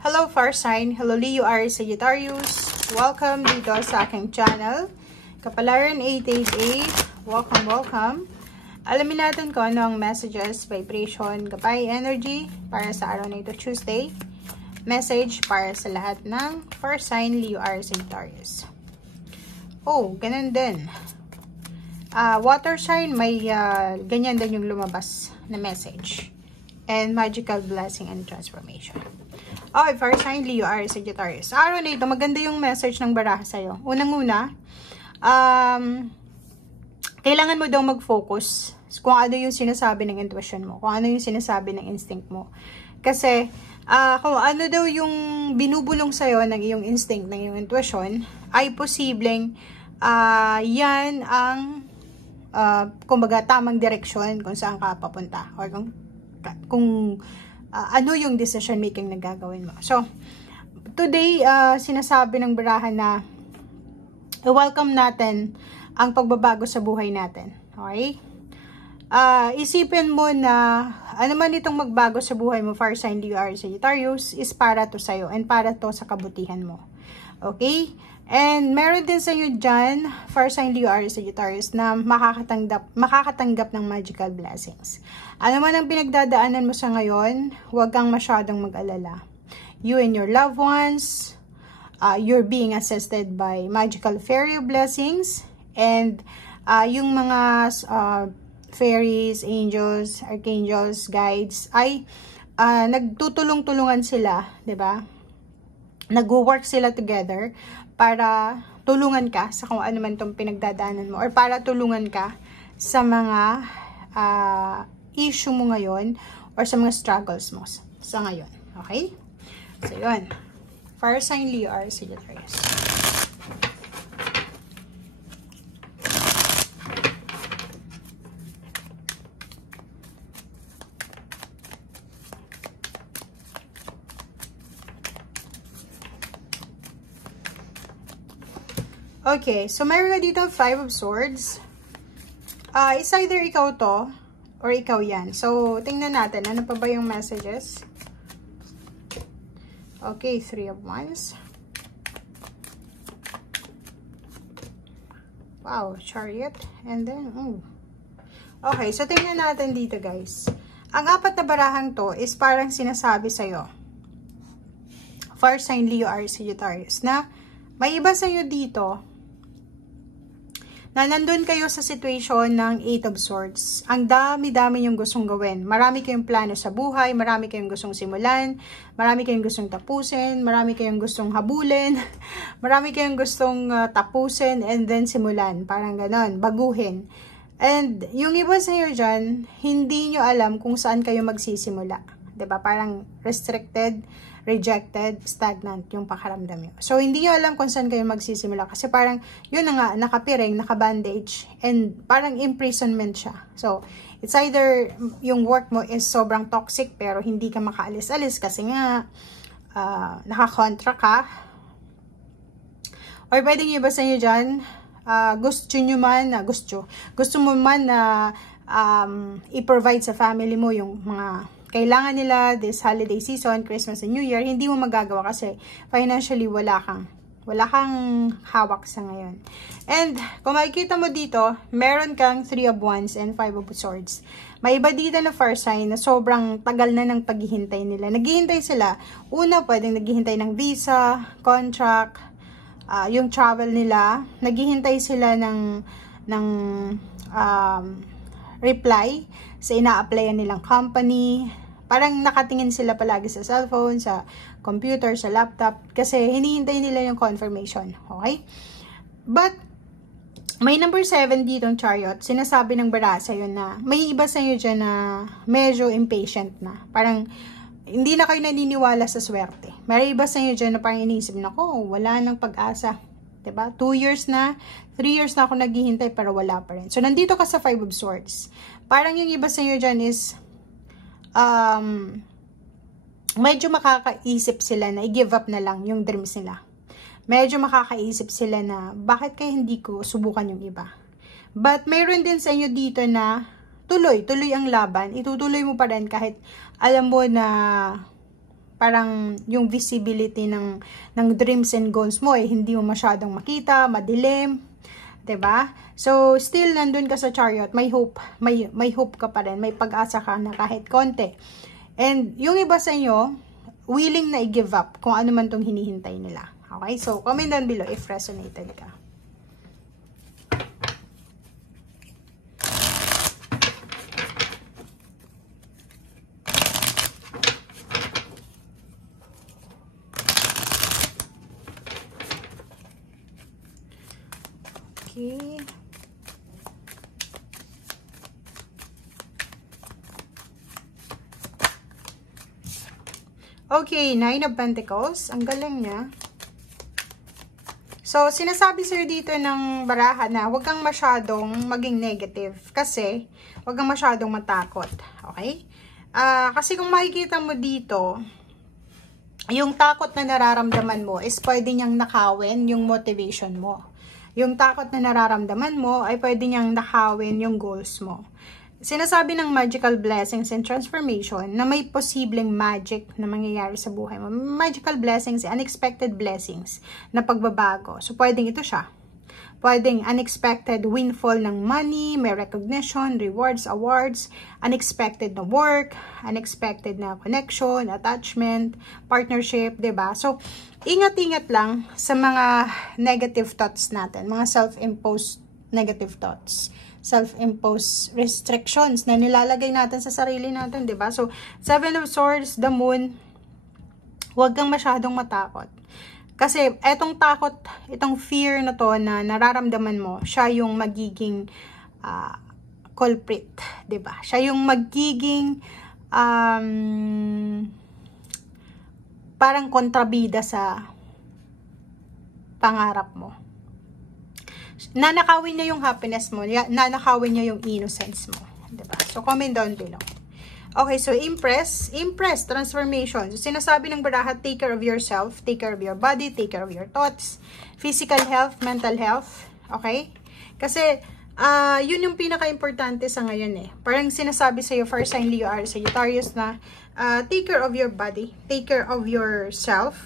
Hello Fire Sign, hello Leo, Aries, Sagittarius. Welcome dito sa aking channel. Kapalaran 888, welcome. Alamin natin kung ano ang messages, vibration, gabay, energy para sa araw na ito, Tuesday. Message para sa lahat ng Fire Sign, Leo, Aries, Sagittarius. Oh, ganun din. Water sign, may ganyan din yung lumabas na message. And magical blessing and transformation. Okay, Fire Sign, Leo, Aries, Sagittarius. Sa araw na ito, maganda yung message ng baraha sa'yo. Unang-una, kailangan mo daw mag-focus kung ano yung sinasabi ng intuition mo, kung ano yung sinasabi ng instinct mo. Kasi, kung ano daw yung binubulong sa'yo ng iyong instinct, ng iyong intuition, ay posibleng yan ang kumbaga tamang direksyon kung saan ka papunta or kung ano yung decision making na gagawin mo. So, today, sinasabi ng baraha na welcome natin ang pagbabago sa buhay natin. Okay? Isipin mo na ano man itong magbago sa buhay mo, Fire Sign, Leo, Aries, Sagittarius, is para to sa'yo and para to sa kabutihan mo. Okay? And meron din sa inyo dyan, Fire Sign, Leo, Aries, Sagittarius, na makakatanggap ng magical blessings. Ano man ang pinagdadaanan mo sa ngayon, huwag kang masyadong mag-alala. You and your loved ones, you're being assisted by magical fairy blessings, and yung mga fairies, angels, archangels, guides, ay nagtutulong-tulungan sila, 'di ba? Nag-work sila together para tulungan ka sa kung ano man itong pinagdadaanan mo or para tulungan ka sa mga issue mo ngayon or sa mga struggles mo sa ngayon. Okay? So, yun. Fire Sign, Leo, Aries, Sagittarius. Okay, so mayroon na dito 5 of Swords. It's either ikaw to or ikaw yan. So, tingnan natin. Ano pa ba yung messages? Okay, 3 of Wands. Wow, Chariot. And then, okay, so tingnan natin dito, guys. Ang 4 na barahang to is parang sinasabi sa'yo, Fire Sign, Leo, Aries, Sagittarius, na may iba sa'yo dito na nandun kayo sa situation ng 8 of Swords. Ang dami-dami yung gustong gawin. Marami kayong plano sa buhay, marami kayong gustong simulan, marami kayong gustong tapusin, marami kayong gustong habulin, marami kayong gustong tapusin and then simulan. Parang ganon, baguhin. And yung iba sa inyo dyan, hindi nyo alam kung saan kayo magsisimula. 'Di ba? Parang restricted, rejected, stagnant yung pakaramdam nyo. So, hindi nyo alam kung saan kayo magsisimula. Kasi parang, yun na nga, nakapiring, nakabandage, and parang imprisonment siya. So, it's either yung work mo is sobrang toxic, pero hindi ka makaalis-alis kasi nga, nakakontra ka. Or pwede nyo ba sa inyo dyan, gusto mo man na i-provide sa family mo yung mga kailangan nila this holiday season, Christmas and New Year, hindi mo magagawa kasi financially wala kang hawak sa ngayon. And kung makikita mo dito, meron kang 3 of Wands and 5 of Swords. May iba dito na Fire Sign na sobrang tagal na ng paghihintay nila. Naghihintay sila. Una, pwedeng naghihintay ng visa, contract, yung travel nila. Naghihintay sila ng reply sa ina-applyan nilang company. Parang nakatingin sila palagi sa cellphone, sa computer, sa laptop, kasi hinihintay nila yung confirmation. Okay? But, may number 7 dito ng Chariot. Sinasabi ng baraha sa'yo na may iba sa'yo dyan na medyo impatient na. Parang, hindi na kayo naniniwala sa swerte. May iba sa'yo dyan na parang iniisip na, wala nang pag-asa. Diba? 2 years na, 3 years na ako naghihintay pero wala pa rin. So, nandito ka sa 5 of Swords. Parang yung iba sa inyo dyan is, medyo makakaisip sila na i-give up na lang yung dreams nila. Medyo makakaisip sila na, bakit kaya hindi ko subukan yung iba? But, mayroon din sa inyo dito na, tuloy ang laban. Itutuloy mo pa rin kahit alam mo na parang yung visibility ng dreams and goals mo hindi mo masyadong makita, madilim, 'di ba? So still nandun ka sa Chariot, may hope, may hope ka pa rin, may pag-asa ka na kahit konti. And yung iba sa inyo, willing na i-give up kung ano man tong hinihintay nila. Okay? So comment down below if resonated ka. Okay. Okay, Nine of Pentacles. Ang galing niya. So, sinasabi sa'yo dito ng baraha na huwag kang masyadong maging negative. Kasi, huwag kang masyadong matakot. Okay? Kasi kung makikita mo dito, yung takot na nararamdaman mo is pwede niyang nakawin yung motivation mo. Yung takot na nararamdaman mo ay pwede niyang nakawin yung goals mo. Sinasabi ng magical blessings and transformation na may posibleng magic na mangyayari sa buhay mo. Magical blessings, unexpected blessings na pagbabago. So, pwedeng ito siya. Pwedeng unexpected windfall ng money, may recognition, rewards, awards, unexpected na work, unexpected na connection, attachment, partnership, 'di ba? So, ingat-ingat lang sa mga negative thoughts natin, mga self-imposed negative thoughts, self-imposed restrictions na nilalagay natin sa sarili natin, 'di ba? So, Seven of Swords, the Moon, huwag kang masyadong matakot. Kasi etong takot, itong fear na to na nararamdaman mo, siya yung magiging culprit, 'di ba? Siya yung magiging parang kontrabida sa pangarap mo. Nanakawin niya yung happiness mo, nanakawin niya yung innocence mo, 'di ba? So comment down below. Okay, so Empress, transformation. So, sinasabi ng baraha, take care of yourself, take care of your body, take care of your thoughts, physical health, mental health, okay? Kasi, yun yung pinaka-importante sa ngayon eh. Parang sinasabi sa'yo, first sign Leo or Sagittarius na, take care of your body, take care of yourself,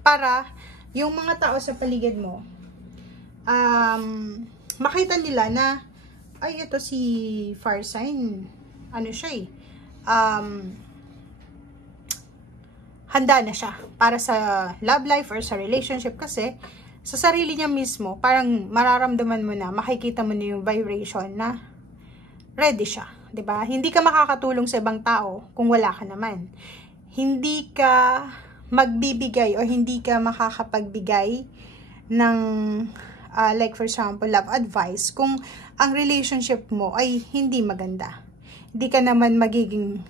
para yung mga tao sa paligid mo, makita nila na, ay, ito si fire sign, ano siya eh, handa na siya para sa love life or sa relationship kasi sa sarili niya mismo, parang mararamdaman mo na, makikita mo na yung vibration na ready siya, 'di ba? Hindi ka makakatulong sa ibang tao kung wala ka naman. Hindi ka magbibigay o hindi ka makakapagbigay ng like for example, love advice kung ang relationship mo ay hindi maganda. Hindi ka naman magiging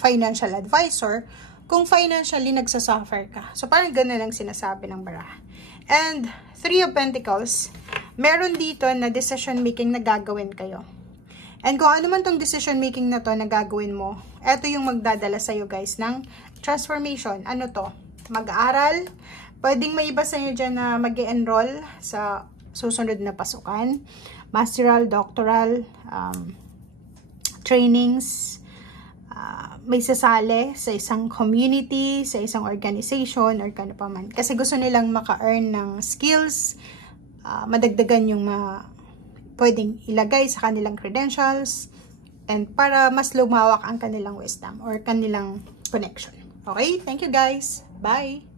financial advisor kung financially nagsasuffer ka. So, parang ganun lang sinasabi ng baraha. And, Three of Pentacles, meron dito na decision making na gagawin kayo. And kung ano man tong decision making na to na gagawin mo, eto yung magdadala sa'yo guys ng transformation. Ano to? Mag-aaral. Pwedeng may iba sa inyo dyan na mag-e-enroll sa susunod na pasukan. Masteral, doctoral, trainings, may sasali sa isang community, sa isang organization, or kano pa man. Kasi gusto nilang maka-earn ng skills, madagdagan yung pwedeng ilagay sa kanilang credentials, and para mas lumawak ang kanilang wisdom or kanilang connection. Okay? Thank you guys. Bye!